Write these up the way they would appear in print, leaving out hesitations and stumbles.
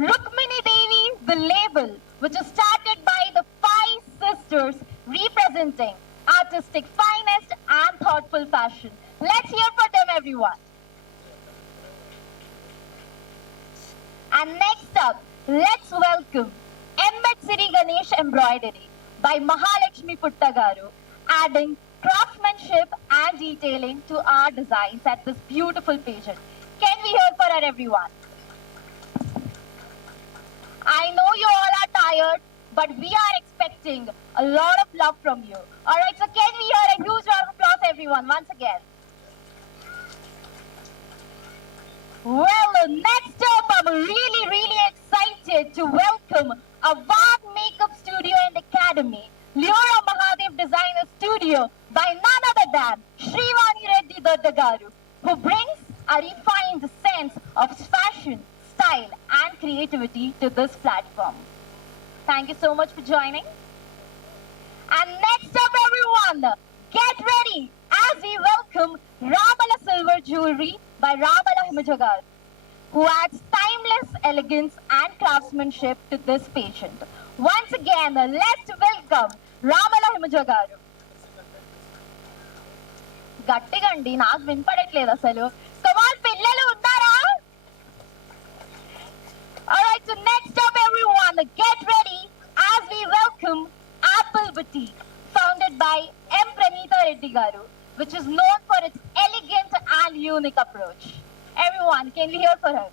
Rukmini Devi, the label, which is started by the five sisters representing artistic finest and thoughtful fashion. Let's hear for them, everyone. And next up, let's welcome Emmet Siri Ganesh Embroidery by Mahalakshmi Puttagaru, adding craftsmanship and detailing to our designs at this beautiful pageant. Can we hear for her, everyone? I know you all are tired, but we are expecting a lot of love from you. Alright, so can we hear a huge round of applause, everyone, once again? Well, next up, I'm really excited to welcome Awad Makeup Studio and Academy, Leora Mahadev Designer Studio by none other than Shrivani Reddy Doddagaru, who brings a refined sense of fashion, style and creativity to this platform. Thank you so much for joining. And next up, everyone, get ready as we welcome Ramala Silver Jewelry by Ramala Himajagaru, who adds timeless elegance and craftsmanship to this pageant. Once again, let's welcome Ramala Himajagaru. గట్టిగండి నాకు వినపడట్లేదు అసలు. Come on, పిల్లలు ఉన్నారా? Alright, so next up, everyone, get ready as we welcome Apple Boutique, founded by M. Pranita Reddy Garu, which is known for its elegant and unique approach. Everyone, can we hear for her?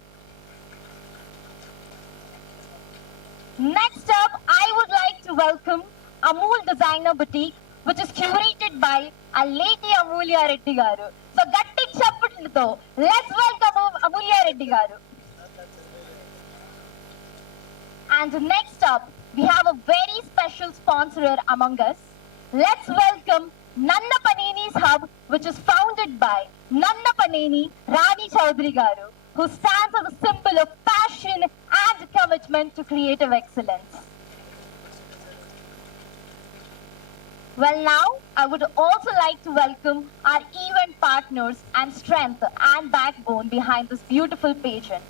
Next up, I would like to welcome Amul Designer Boutique, which is curated by a lady Amulya Reddy Garu. So, gatti chappatlato, let's welcome Amulya Reddy Garu. And next up, we have a very special sponsor among us. Let's welcome Nanna Paneni's Hub, which is founded by Nanna Paneni Rani Chaudhary Garu, who stands as a symbol of passion and commitment to creative excellence. Well, now, I would also like to welcome our event partners and strength and backbone behind this beautiful pageant.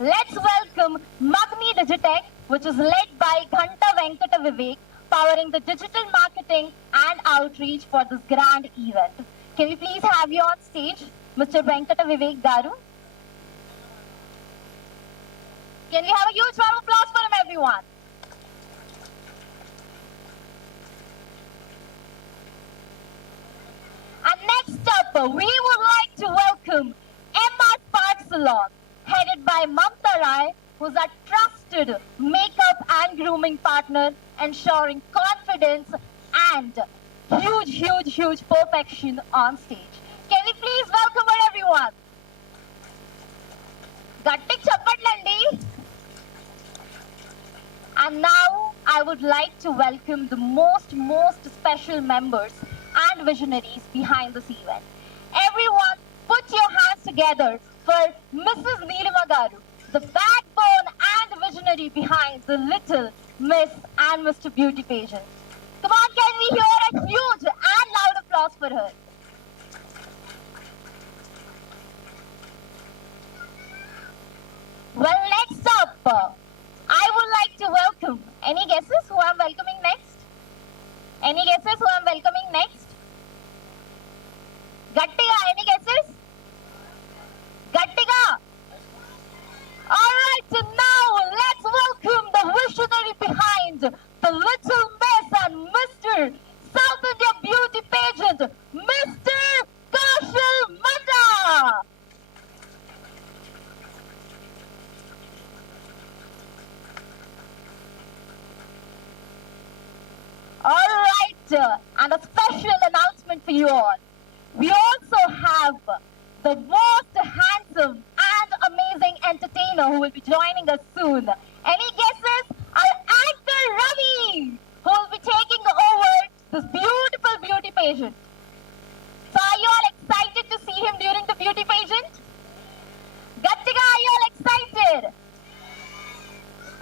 Let's welcome Magni Digitech, which is led by Ghanta Venkata Vivek, powering the digital marketing and outreach for this grand event. Can we please have you on stage, Mr. Venkata Vivek Garu? Can we have a huge round of applause for him, everyone? And next up, we would like to welcome MR Spark Salon, headed by Mamta Rai, who's a trusted makeup and grooming partner, ensuring confidence and huge perfection on stage. Can we please welcome her, everyone? Gatti chappatlandi. And now I would like to welcome the most special members and visionaries behind this event. Everyone, put your hands together for Mrs. Neelima Garu, the backbone and visionary behind the Little Miss and Mr. Beauty pageant. Come on, can we hear a huge and loud applause for her? Well, next up, I would like to welcome, any guesses who I'm welcoming next? Any guesses who I'm welcoming next? Gattiga, any guesses? Gattiga! Alright, so now let's welcome the visionary behind the Little Miss and Mr. South India Beauty pageant, Mr. Kaushal Mata! Alright, and a special announcement for you all. We also have the most handsome and amazing entertainer who will be joining us soon. Any guesses? Our anchor Ravi, who will be taking over this beautiful beauty pageant. So are you all excited to see him during the beauty pageant? Gattiga, are you all excited?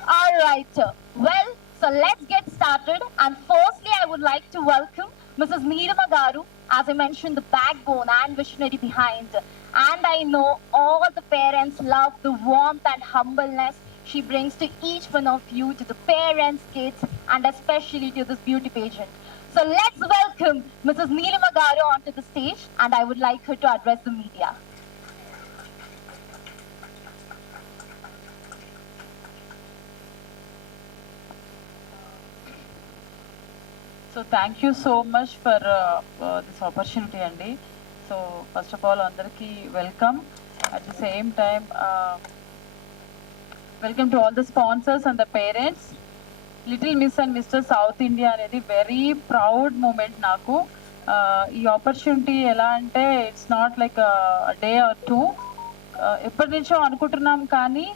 Alright, well, so let's get started. And firstly, I would like to welcome Mrs. Neelima Garu, as I mentioned, the backbone and visionary behind. And I know all the parents love the warmth and humbleness she brings to each one of you, to the parents, kids, and especially to this beauty pageant. So let's welcome Mrs. Neelima Garu onto the stage, and I would like her to address the media. So thank you so much for this opportunity, Andy. So first of all, andarki welcome. At the same time, welcome to all the sponsors and the parents. Little Miss and Mr. South India అనేది very proud moment నాకు. ఈ ఆపర్చునిటీ ఎలా అంటే it's not like day or two, ఎప్పటి నుంచో అనుకుంటున్నాం, కానీ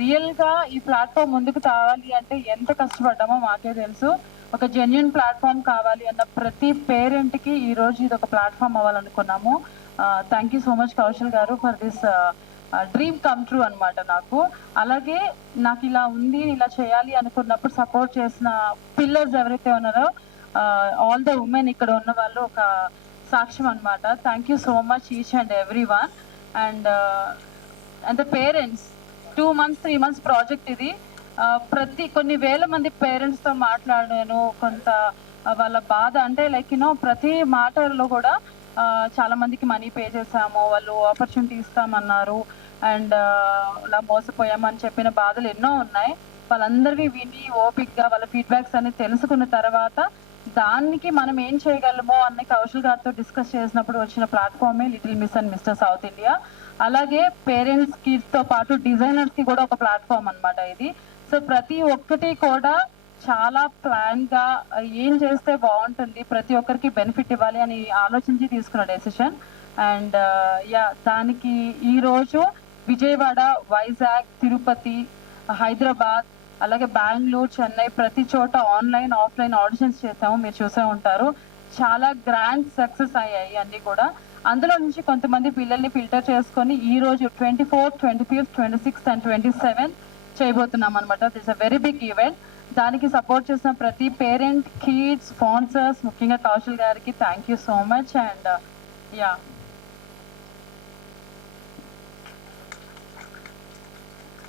రియల్గా ఈ ప్లాట్ఫామ్ ముందుకు తావాలి అంటే ఎంత కష్టపడ్డామో మాకే తెలుసు. ఒక జెన్యున్ ప్లాట్ఫామ్ కావాలి అన్న ప్రతి పేరెంట్కి ఈరోజు ఇది ఒక ప్లాట్ఫామ్ అవ్వాలనుకున్నాము. Thank you so much Kaushal garu for this dream come true అనమాట నాకు. అలాగే నాకు ఇలా ఉంది, ఇలా చేయాలి అనుకున్నప్పుడు సపోర్ట్ చేసిన పిల్లర్స్ ఎవరైతే ఉన్నారో, ఆల్ ద ఉమెన్ ఇక్కడ ఉన్న వాళ్ళు ఒక సాక్ష్యం అనమాట. Thank you so much each and every one. And the parents, 2 months 3 months ప్రాజెక్ట్ ఇది. కొన్ని వేల మంది పేరెంట్స్తో మాట్లాడాను. కొంత వాళ్ళ బాధ అంటే లైక్ ప్రతి మాటల్లో కూడా చాలా మందికి మనీ పే చేసాము, వాళ్ళు ఆపర్చునిటీ ఇస్తామన్నారు, అండ్ ఇలా మోసపోయామని చెప్పిన బాధలు ఎన్నో ఉన్నాయి. వాళ్ళందరివి విని ఓపిక్గా వాళ్ళ ఫీడ్బ్యాక్స్ అన్ని తెలుసుకున్న తర్వాత దానికి మనం ఏం చేయగలమో అన్ని కౌశల్ గారితో డిస్కస్ చేసినప్పుడు వచ్చిన ప్లాట్ఫామే little miss and mister south India. అలాగే పేరెంట్స్ కిడ్స్తో పాటు డిజైనర్స్కి కూడా ఒక ప్లాట్ఫామ్ అనమాట ఇది. సో ప్రతి ఒక్కటి కూడా చాలా ప్లాన్గా ఏం చేస్తే బాగుంటుంది, ప్రతి ఒక్కరికి బెనిఫిట్ ఇవ్వాలి అని ఆలోచించి తీసుకున్న డెసిషన్. అండ్ దానికి ఈరోజు విజయవాడ, వైజాగ్, తిరుపతి, హైదరాబాద్, అలాగే బెంగళూరు, చెన్నై, ప్రతి చోట ఆన్లైన్ ఆఫ్లైన్ ఆడిషన్స్ చేసాము. మీరు చూసే ఉంటారు. చాలా గ్రాండ్ సక్సెస్ అయ్యాయి అన్నీ కూడా. అందులో నుంచి కొంతమంది పిల్లల్ని ఫిల్టర్ చేసుకొని ఈరోజు 24th, 25th, 26th and 27th చేయబోతున్నాం అనమాట. This a very big event. దానికి సపోర్ట్ చేసిన ప్రతి పేరెంట్, కిడ్స్, స్పాన్సర్స్, ముఖ్యంగా కౌశల్ గారికి thank you so much. And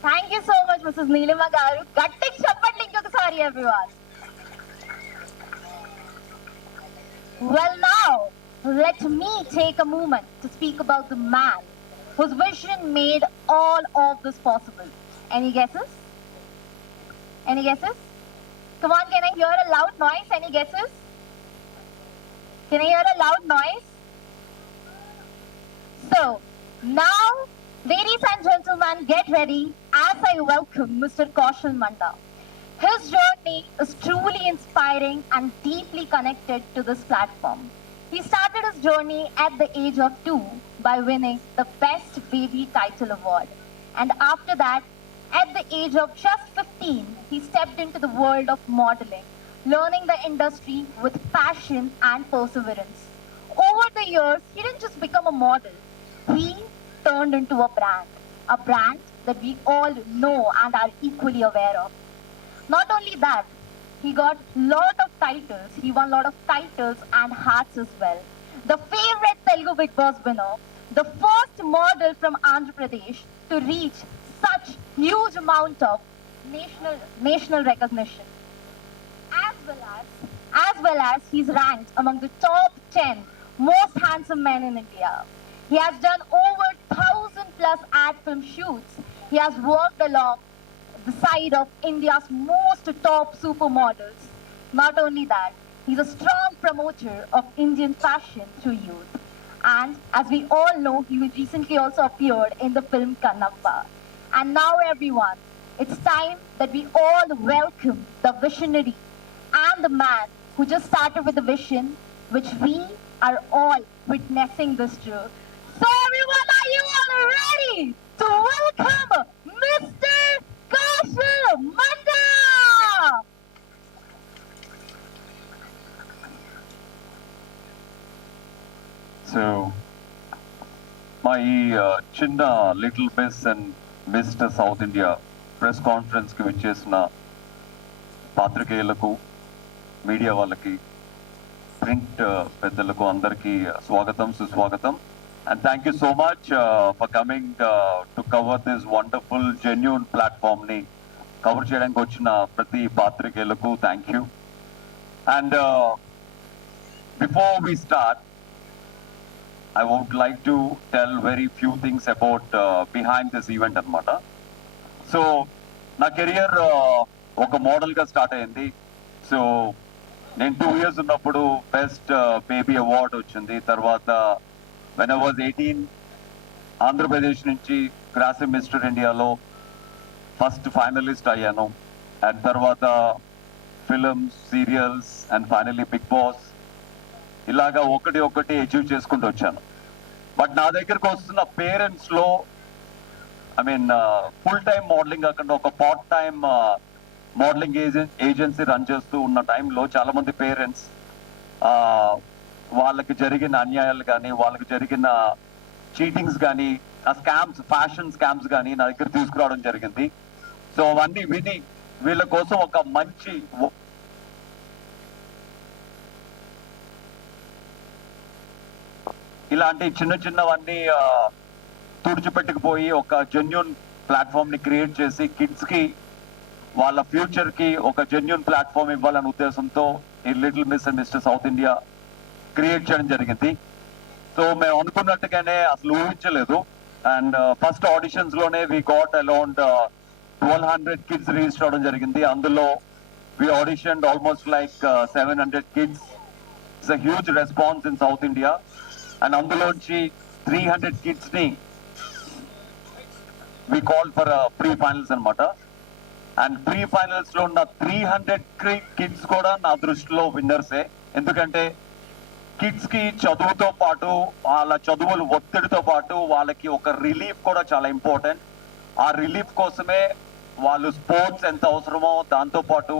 thank you so much mrs Neelima గారు. గట్టిగా చెప్పండి ఇంకొకసారి everyone. Well, now let me take a moment to speak about the man whose vision made all of this possible. Any guesses? Any guesses? Come on, can I hear a loud noise? Any guesses? Can I hear a loud noise? So, now, ladies and gentlemen, get ready as I welcome Mr. Kaushal Manda. His journey is truly inspiring and deeply connected to this platform. He started his journey at the age of 2 by winning the Best Baby Title Award. And after that, at the age of just 15, he stepped into the world of modeling, learning the industry with passion and perseverance. Over the years, he didn't just become a model, he turned into a brand that we all know and are equally aware of. Not only that, he got lot of titles. He won lot of titles and hearts as well. The favorite Telugu Big Boss winner, the first model from Andhra Pradesh to reach such huge amount of national recognition. As well as he's ranked among the top 10 most handsome men in India. He has done over 1,000 plus ad film shoots. He has worked along the side of India's most top supermodels. Not only that, he's a strong promoter of Indian fashion to youth. And as we all know, he recently also appeared in the film Kannappa. And now everyone, it's time that we all welcome the visionary and the man who just started with a vision, which we are all witnessing this through. So everyone, are you all ready to welcome Mr. Kaushal Manda? So, my Chinna Little Miss and Mr. South India press conference ki vichesina పాత్రికేయులకు, media వాళ్ళకి, print పెద్దలకు అందరికీ స్వాగతం, సుస్వాగతం. And thank you so much for coming to cover this wonderful, genuine platform ni cover చేయడానికి వచ్చిన ప్రతి పాత్రికేయులకు thank you. And before we start, I would like to tell very few things about behind this event అన్నమాట. సో నా కెరియర్ ఒక మోడల్గా స్టార్ట్ అయింది. సో నేను 2 years ఉన్నప్పుడు బెస్ట్ బేబీ అవార్డ్ వచ్చింది. తర్వాత when I was 18 ఆంధ్రప్రదేశ్ నుంచి గ్రాసిమ్ మిస్టర్ ఇండియాలో ఫస్ట్ ఫైనలిస్ట్ అయ్యాను. అండ్ తర్వాత films, serials and finally Bigg Boss, ఇలాగా ఒకటి అచీవ్ చేసుకుంటూ వచ్చాను. బట్ నా దగ్గరకు వస్తున్న పేరెంట్స్ లో ఫుల్ టైం మోడలింగ్ కాకుండా ఒక part time modelling agency run చేస్తూ ఉన్న టైంలో చాలా మంది పేరెంట్స్ వాళ్ళకి జరిగిన అన్యాయాలు కానీ, వాళ్ళకి జరిగిన చీటింగ్స్ కానీ, ఆ స్కామ్స్, ఫ్యాషన్ స్కామ్స్ కానీ నా దగ్గర తీసుకురావడం జరిగింది. సో అవన్నీ విని వీళ్ళ కోసం ఒక మంచి ఇలాంటి చిన్నవన్నీ తుడిచిపెట్టుకుపోయి ఒక జెన్యూన్ ప్లాట్ఫామ్ ని క్రియేట్ చేసి కిడ్స్ కి వాళ్ళ ఫ్యూచర్ కి ఒక జెన్యూన్ ప్లాట్ఫామ్ ఇవ్వాలనే ఉద్దేశంతో ఈ little miss and mister south India create చేయడం జరిగింది. సో మేము అనుకున్నట్టుగానే అసలు ఊహించలేదు. అండ్ ఫస్ట్ ఆడిషన్స్ లోనే we got around 1200 kids register అవడం జరిగింది. అందులో we audition almost like 700 kids. It's a huge response in south India. And అందులోంచి 300 కిడ్స్ ని we call for pre finals అనమాట. అండ్ ప్రీ ఫైనల్స్ లో ఉన్న 300 కిడ్స్ కూడా నా దృష్టిలో విన్నర్సే. ఎందుకంటే కిడ్స్ కి చదువుతో పాటు, వాళ్ళ చదువుల ఒత్తిడితో పాటు వాళ్ళకి ఒక రిలీఫ్ కూడా చాలా ఇంపార్టెంట్. ఆ రిలీఫ్ కోసమే వాళ్ళు స్పోర్ట్స్ ఎంత అవసరమో దాంతో పాటు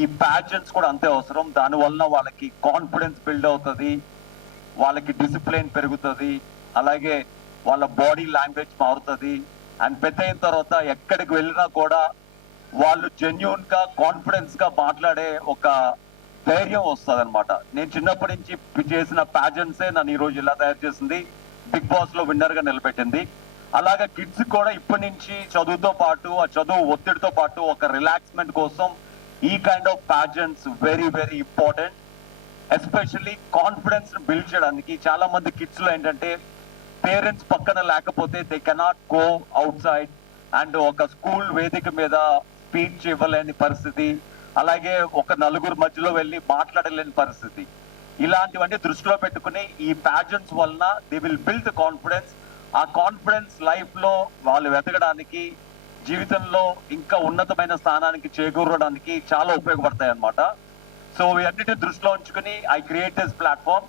ఈ ప్యాజెంట్స్ కూడా అంతే అవసరం. దానివల్ల వాళ్ళకి కాన్ఫిడెన్స్ బిల్డ్ అవుతుంది, వాళ్ళకి డిసిప్లిన్ పెరుగుతుంది, అలాగే వాళ్ళ బాడీ లాంగ్వేజ్ మారుతుంది. అండ్ పెద్ద అయిన తర్వాత ఎక్కడికి వెళ్ళినా కూడా వాళ్ళు జెన్యూన్ గా, కాన్ఫిడెన్స్ గా మాట్లాడే ఒక ధైర్యం వస్తుంది అనమాట. నేను చిన్నప్పటి నుంచి చేసిన ప్యాజెంట్సే నన్ను ఈ రోజు ఇలా తయారు చేసింది, బిగ్ బాస్ లో విన్నర్ గా నిలబెట్టింది. అలాగే కిడ్స్ కూడా ఇప్పటి నుంచి చదువుతో పాటు, ఆ చదువు ఒత్తిడితో పాటు ఒక రిలాక్స్మెంట్ కోసం ఈ kind of pageants very very important. Especially confidence build చేయడానికి. చాలా మంది కిడ్స్ లో ఏంటంటే పేరెంట్స్ పక్కన లేకపోతే they cannot go out side and ఒక స్కూల్ వేదిక మీద స్పీచ్ ఇవ్వలేని పరిస్థితి, అలాగే ఒక నలుగురు మధ్యలో వెళ్ళి మాట్లాడలేని పరిస్థితి. ఇలాంటివన్నీ దృష్టిలో పెట్టుకుని ఈ ప్యాజెంట్స్ వలన they will build the confidence. ఆ కాన్ఫిడెన్స్ లైఫ్ లో వాళ్ళు వెతకడానికి, జీవితంలో ఇంకా ఉన్నతమైన స్థానానికి చేకూరడానికి చాలా ఉపయోగపడతాయి అన్నమాట. సో ఇవన్నిటిని దృష్టిలో ఉంచుకుని ఐ క్రియేట్ దిస్ ప్లాట్ఫామ్.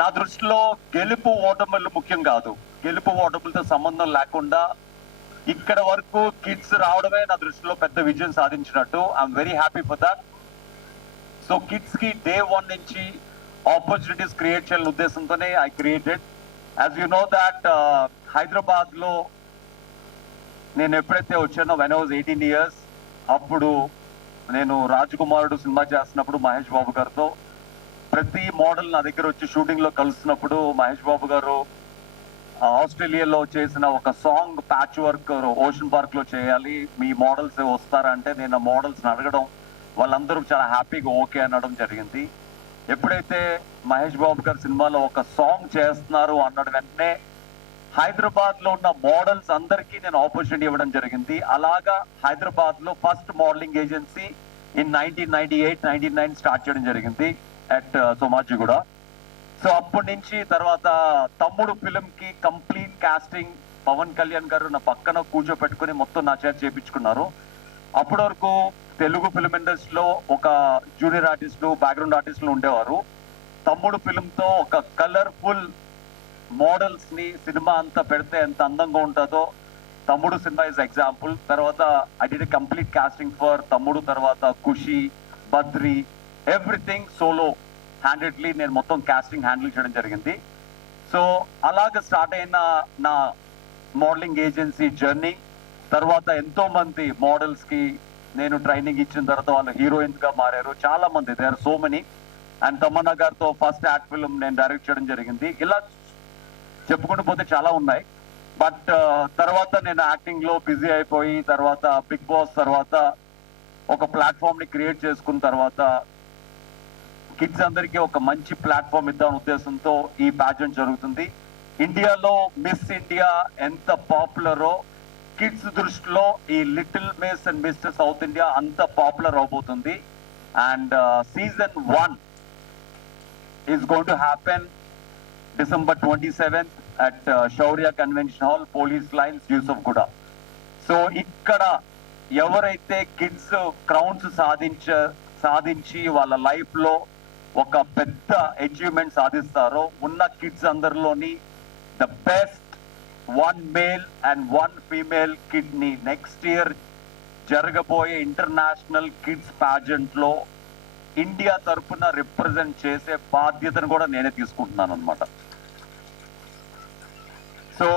నా దృష్టిలో గెలుపు ఓటములు ముఖ్యం కాదు. గెలుపు ఓటములతో సంబంధం లేకుండా ఇక్కడ వరకు కిడ్స్ రావడమే నా దృష్టిలో పెద్ద విజయం సాధించినట్టు. I'm very happy for that. So kids కి day 1 నుంచి ఆపర్చునిటీస్ క్రియేట్ చేయాలనే ఉద్దేశంతోనే I created. As you know that Hyderabad లో నేను ఎప్పుడైతే వచ్చానో when I was 18 years, అప్పుడు నేను రాజకుమారుడు సినిమా చేస్తున్నప్పుడు మహేష్ బాబు గారితో ప్రతి మోడల్ నా దగ్గర వచ్చి షూటింగ్ లో కలుస్తున్నప్పుడు మహేష్ బాబు గారు ఆస్ట్రేలియాలో చేసిన ఒక song patch work ocean park లో చేయాలి, మీ మోడల్స్ వస్తారంటే నేను ఆ మోడల్స్ అడగడం, వాళ్ళందరూ చాలా హ్యాపీగా ఓకే అనడం జరిగింది. ఎప్పుడైతే మహేష్ బాబు గారి సినిమాలో ఒక సాంగ్ చేస్తున్నారు అన్నాడు వెంటనే హైదరాబాద్ లో ఉన్న మోడల్స్ అందరికీ నేను ఆపర్చునిటీ ఇవ్వడం జరిగింది. అలాగా హైదరాబాద్ లో ఫస్ట్ మోడలింగ్ ఏజెన్సీ ఇన్ 1998-99 స్టార్ట్ చేయడం జరిగింది అట్ సోమాజిగూడ. సో అప్పటి నుంచి తర్వాత తమ్ముడు ఫిలిం కి కంప్లీట్ కాస్టింగ్ పవన్ కళ్యాణ్ గారు నా పక్కన కూర్చోపెట్టుకుని మొత్తం నా చేత చేపించుకున్నారు. అప్పటి వరకు తెలుగు ఫిలిం ఇండస్ట్రీలో ఒక జూనియర్ ఆర్టిస్టులు, బ్యాక్గ్రౌండ్ ఆర్టిస్టులు ఉండేవారు. తమ్ముడు ఫిలిం తో ఒక కలర్ఫుల్ మోడల్స్ ని సినిమా అంతా పెడితే ఎంత అందంగా ఉంటుందో తమ్ముడు సినిమా ఇస్ ఎగ్జాంపుల్. తర్వాత I did complete casting for Thammudu, తర్వాత Kushi, Badri, everything solo handedly నేను మొత్తం కాస్టింగ్ హ్యాండిల్ చేయడం జరిగింది. సో అలాగ స్టార్ట్ అయిన నా మోడలింగ్ ఏజెన్సీ జర్నీ. తర్వాత ఎంతో మంది మోడల్స్ కి నేను ట్రైనింగ్ ఇచ్చిన తర్వాత వాళ్ళు హీరోయిన్స్ గా మారారు చాలా మంది, they are so many. And Tamannaah గారితో ఫస్ట్ యాడ్ ఫిల్మ్ నేను డైరెక్ట్ చేయడం జరిగింది. ఇలా చెప్పుకుంటూ పోతే చాలా ఉన్నాయి. బట్ తర్వాత నేను యాక్టింగ్ లో బిజీ అయిపోయి తర్వాత బిగ్ బాస్ తర్వాత ఒక ప్లాట్ఫామ్ ని క్రియేట్ చేసుకున్న తర్వాత కిడ్స్ అందరికీ ఒక మంచి ప్లాట్ఫామ్ ఇద్దామనే ఉద్దేశంతో ఈ ప్యాజెంట్ జరుగుతుంది. ఇండియాలో మిస్ ఇండియా ఎంత పాపులరో కిడ్స్ దృష్టిలో ఈ little miss and mister south India అంత పాపులర్ అవబోతుంది. And season 1 is going to happen December 27th at Shaurya Convention Hall, Police Lines, Yusuf Kuda. So ఇక్కడ ఎవరైతే కిడ్స్ క్రౌన్స్ సాధించి వాళ్ళ లైఫ్ లో ఒక పెద్ద అచీవ్మెంట్ సాధిస్తారో ఉన్న కిడ్స్ అందరిలోని the best 1 male and 1 female kid ని నెక్స్ట్ ఇయర్ జరగబోయే ఇంటర్నేషనల్ కిడ్స్ ప్యాజెంట్ లో ఇండియా తరఫున రిప్రజెంట్ చేసే బాధ్యతను కూడా నేనే తీసుకుంటున్నాను అనమాట. సో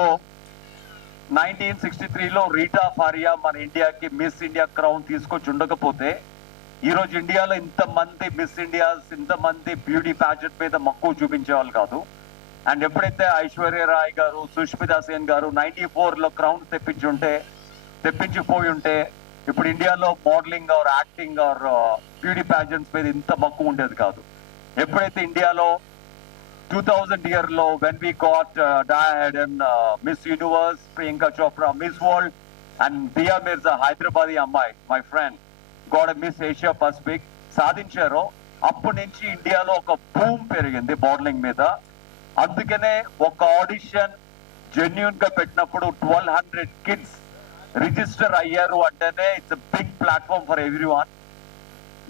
1963లో రీటా ఫారియా మన ఇండియాకి మిస్ ఇండియా క్రౌన్ తీసుకొచ్చి ఉండకపోతే ఈరోజు ఇండియాలో ఇంతమంది మిస్ ఇండియాస్, ఇంతమంది బ్యూటీ ప్యాజెంట్ మీద మక్కువ చూపించేవాళ్ళు కాదు. అండ్ ఎప్పుడైతే ఐశ్వర్యరాయ్ గారు, సుష్మితా సేన్ గారు 94లో క్రౌన్ తెప్పించిపోయి ఉంటే ఇప్పుడు ఇండియాలో modelling or acting or beauty pageants మీద ఇంత మక్కువ ఉండేది కాదు. ఎప్పుడైతే ఇండియాలో 2000 ఇయర్లో వెన్ వి గాట్ డయాడ్ and Miss Universe, Priyanka Chopra Miss World and Dia Mirza Hyderabadi అమ్మాయి my friend got Miss Asia Pacific సాధించారో అప్పటి నుంచి ఇండియాలో ఒక బూమ్ పెరిగింది మోడలింగ్ మీద. అందుకనే ఒక ఆడిషన్ జెన్యూన్ గా పెట్టినప్పుడు 1200 కిడ్స్ రిజిస్టర్ అయ్యారు అంటేనే it's big platform for everyone.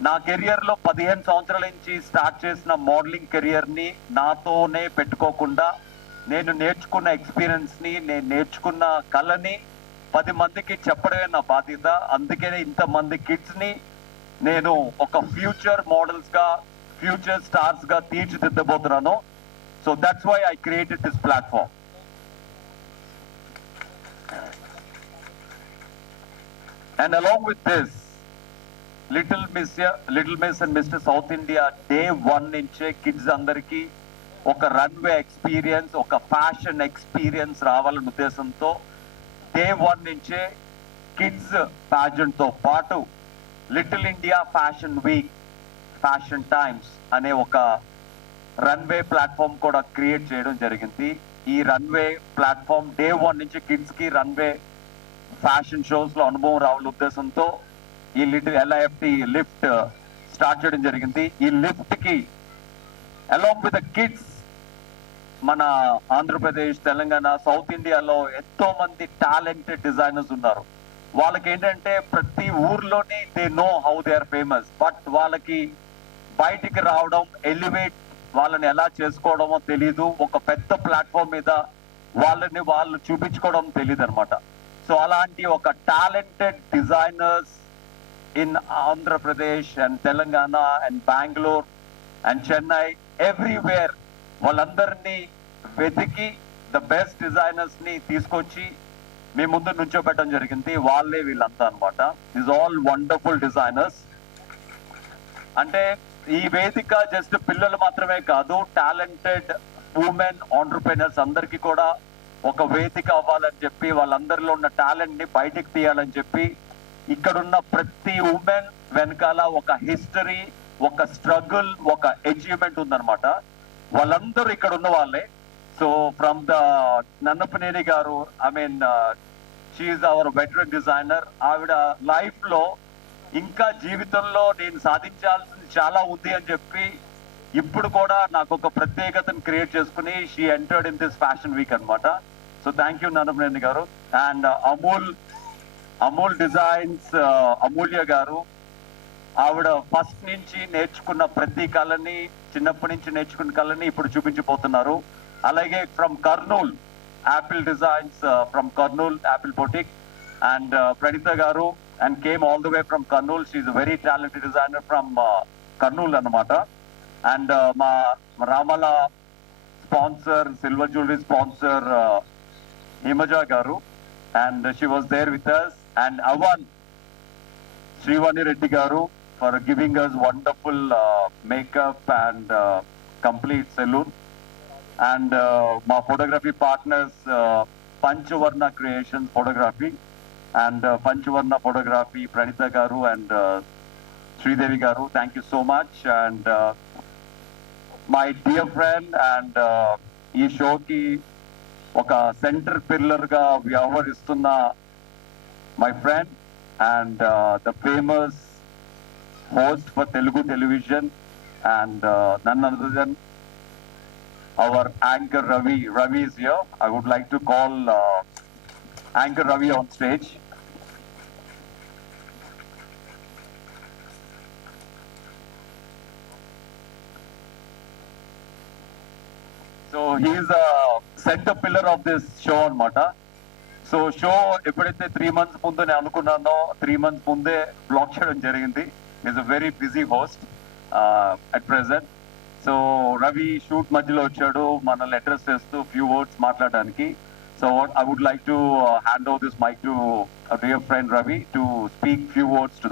నా కెరియర్ లో 15 సంవత్సరాల నుంచి స్టార్ట్ చేసిన మోడలింగ్ కెరియర్ ని నాతోనే పెట్టుకోకుండా నేను నేర్చుకున్న ఎక్స్పీరియన్స్ ని, నేను నేర్చుకున్న కళని 10 మందికి చెప్పడమే నా బాధ్యత. అందుకనే ఇంతమంది కిడ్స్ ని నేను ఒక ఫ్యూచర్ మోడల్స్ గా, ఫ్యూచర్ స్టార్స్ గా తీర్చిదిద్దబోతున్నాను. So that's why I created this platform. And along with this, Little Miss and Mr. South India day 1 నుంచే కిడ్స్ అందరికీ ఒక రన్వే ఎక్స్పీరియన్స్, ఒక ఫ్యాషన్ ఎక్స్పీరియన్స్ రావాలనే ఉద్దేశంతో డే 1 నుంచే కిడ్స్ ప్యాజెంట్ తో పాటు little India fashion week, fashion times అనే ఒక రన్వే ప్లాట్ఫామ్ కూడా క్రియేట్ చేయడం జరిగింది. ఈ రన్వే ప్లాట్ఫామ్ డే 1 నుంచి కిడ్స్ కి రన్వే ఫ్యాషన్ షోస్ లో అనుభవం రావాల ఉద్దేశంతో ఈ LIFT లిఫ్ట్ స్టార్ట్ చేయడం జరిగింది. ఈ లిఫ్ట్ కి అలాంగ్ విత్ ద కిడ్స్ మన ఆంధ్రప్రదేశ్, తెలంగాణ, సౌత్ ఇండియాలో ఎంతో మంది టాలెంటెడ్ డిజైనర్స్ ఉన్నారు. వాళ్ళకి ఏంటంటే ప్రతి ఊర్లోని they know how they are famous, but వాళ్ళకి బయటికి రావడం, ఎలివేట్ వాళ్ళని ఎలా చేసుకోవడమో తెలీదు. ఒక పెద్ద ప్లాట్ఫామ్ మీద వాళ్ళని వాళ్ళు చూపించుకోవడం తెలియదు అనమాట. సో అలాంటి ఒక టాలెంటెడ్ డిజైనర్స్ ఇన్ ఆంధ్రప్రదేశ్ అండ్ తెలంగాణ అండ్ బెంగళూరు అండ్ చెన్నై ఎవ్రీవేర్ వాళ్ళందరినీ వెతికి ద బెస్ట్ డిజైనర్స్ ని తీసుకొచ్చి మీ ముందు నుంచోబెట్టడం జరిగింది. వాళ్ళే వీళ్ళంతా అనమాట. Is all wonderful designers. అంటే ఈ వేదిక జస్ట్ పిల్లలు మాత్రమే కాదు, టాలెంటెడ్ ఉమెన్ ఆంటర్‌ప్రెన్యూర్స్ అందరికీ కూడా ఒక వేదిక అవ్వాలని చెప్పి, వాళ్ళందరిలో ఉన్న టాలెంట్ ని బయటికి తీయాలని చెప్పి, ఇక్కడున్న ప్రతి ఉమెన్ వెనకాల ఒక హిస్టరీ, ఒక స్ట్రగుల్, ఒక అచీవ్మెంట్ ఉందన్నమాట. వాళ్ళందరూ ఇక్కడ ఉన్న వాళ్ళే. సో ఫ్రమ్ ద నన్నపనేని గారు, I mean she our veteran designer. ఆవిడ లైఫ్ లో ఇంకా జీవితంలో నేను సాధించాల్సింది చాలా ఉంది అని చెప్పి ఇప్పుడు కూడా నాకు ఒక ప్రత్యేకతను క్రియేట్ చేసుకుని she entered in this fashion week అనమాట. సో థ్యాంక్ యూ నన్నపనేని గారు. అండ్ అమూల్ డిజైన్స్ అమూల్య గారు, ఆవిడ ఫస్ట్ నుంచి నేర్చుకున్న ప్రతి కళని, చిన్నప్పటి నుంచి నేర్చుకున్న కళని ఇప్పుడు చూపించబోతున్నారు. అలాగే from Kurnool, Apple designs from Kurnool, Apple boutique. And Praneetha garu and came all the way from Kurnool. She very talented designer from Kurnool అన్నమాట. అండ్ మా రామల sponsor, silver jewellery sponsor Himaja garu, and she was there with us. And అవన్ Srivani Reddy garu for giving us wonderful makeup and complete salon. And మా photography partners Panchavarna creation photography. and Panchavarna Photography, Pranita Garu and Sridevi Garu. Thank you so much. And my dear friend and ఈ షోకి ఒక centre pillar గా వ్యవహరిస్తున్న my friend and the famous host for Telugu television and none other than our anchor Ravi. Ravi is here. I would like to call anchor Ravi on stage. So he is a center pillar of this show anamata. So show ఎప్పుడైతే 3 months ముందు నేను అనుకున్నానో 3 months ముందే block చేయడం జరిగింది. Is a very busy host at present. So Ravi shoot మధ్యలో వచ్చాడు మనల్ని అడ్రస్ చేస్తూ ఫ్యూ వర్డ్స్ మాట్లాడడానికి. So I would like to hand over this mic to dear friend Ravi to speak few words to the